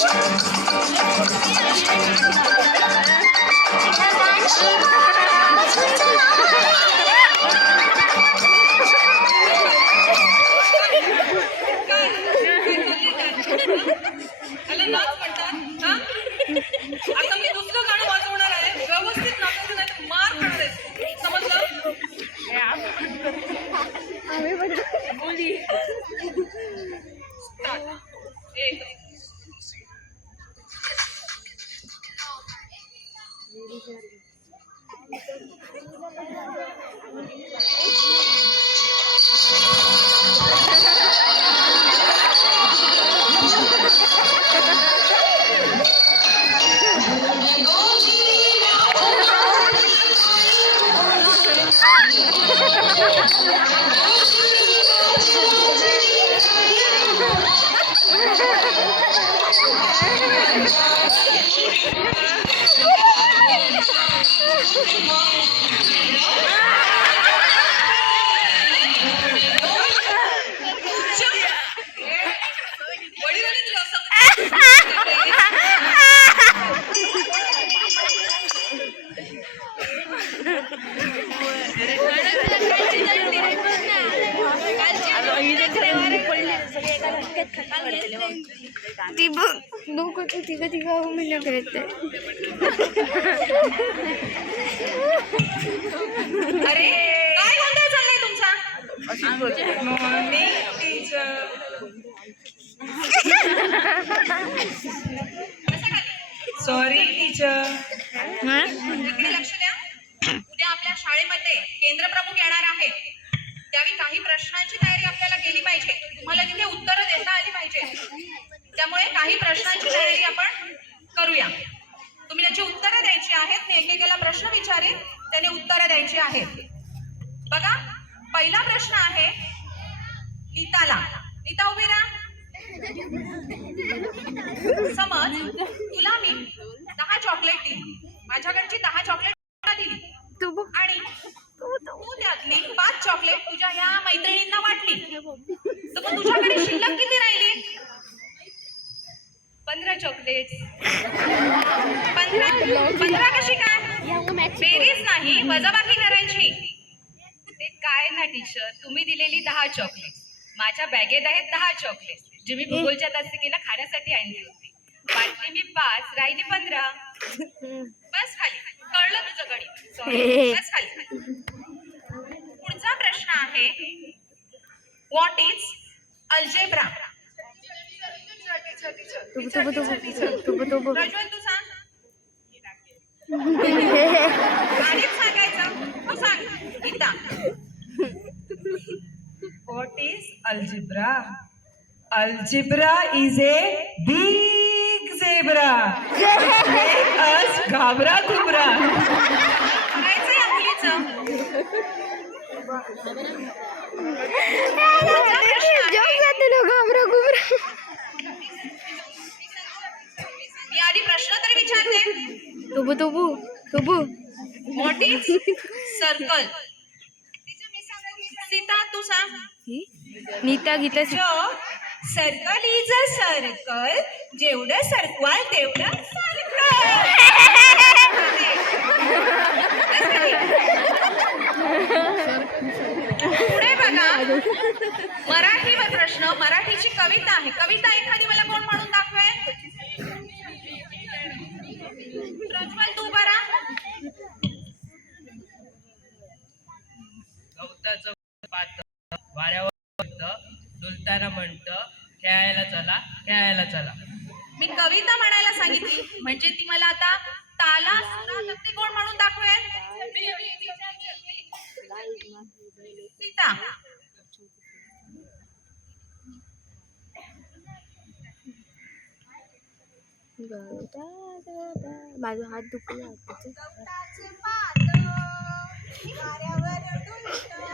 आता मी दुसरं गाणं वाजवणार आहे, व्यवस्थित नाचायचं नाही तर मार खाणार आहे, समजलं? बोली एक तिघा महिना खेळते. अरे काय गोंधळ चाललाय तुमचा? Morning teacher. Sorry teacher. इकडे लक्ष द्या. उद्या आपल्या शाळेमध्ये केंद्र प्रमुख येणार आहे, त्यावेळी काही प्रश्नांची तयारी आपल्याला केली पाहिजे. तुम्हाला तिथे उत्तरं देता आली पाहिजे. त्यामुळे काही प्रश्नांची तयारी आपण करूया. तुम्ही त्याची उत्तरं द्यायची आहेत. मी एकेकाला प्रश्न विचारेन, त्याने उत्तरं द्यायची आहेत. बघा, पहिला प्रश्न आहे नीताला. नीता उभी राहा. समज तुला मी 10 चॉकलेट दिली, माझ्याकडची 10 चॉकलेट दिली आणि तू त्यातली 5 चॉकलेट तुझ्या या मैत्रिणींना वाटली, तर मग तुझ्याकडे शिल्लक किती राहिली? 15 चॉकलेट. 15 कशी काय? बेरीज नाही, वजाबाकी करायची. ते काय ना टीचर, तुम्ही दिलेली 10 चॉकलेट, माझ्या बॅगेत आहेत 10 चॉकलेट, जी मी भूगोलच्या तासिकेला खाण्यासाठी आणली होती. वाटली मी 5, राहिली 15. बस खाली. कळलं तुझं गणित? सॉरी, बस खाली. पुढचा प्रश्न आहे व्हॉट इज अल्जेब्रा? प्रज्वल तू सांग. गाणीच सांगायचं. तू सांग Gita. What is algebra? Algebra is a big zebra. Make us घाबरा घुबरा. करायचं या मुलीचं. मी आधी प्रश्न तरी विचारते. What is circle? सीता तू सांग. Nita Gita circle is a circle, जेवढं सरकवाल तेवढं सर्कल. पुढे बघा, मराठी प्रश्न. मराठीची कविता आहे. कविता एखादी मला कोण म्हणून दाखवेल? प्रज्वल तू बरा. गवताचं पात वाऱ्यावर डुलताना म्हणतं खेळायला चला, खेळायला चला. मी कविता म्हणायला सांगितली, म्हणजे ती मला आता ताला सुरा तक्ती कोण म्हणून दाखवेल? सीता. माझा हात दुखला. गवताचे पात वाऱ्यावर डुलतं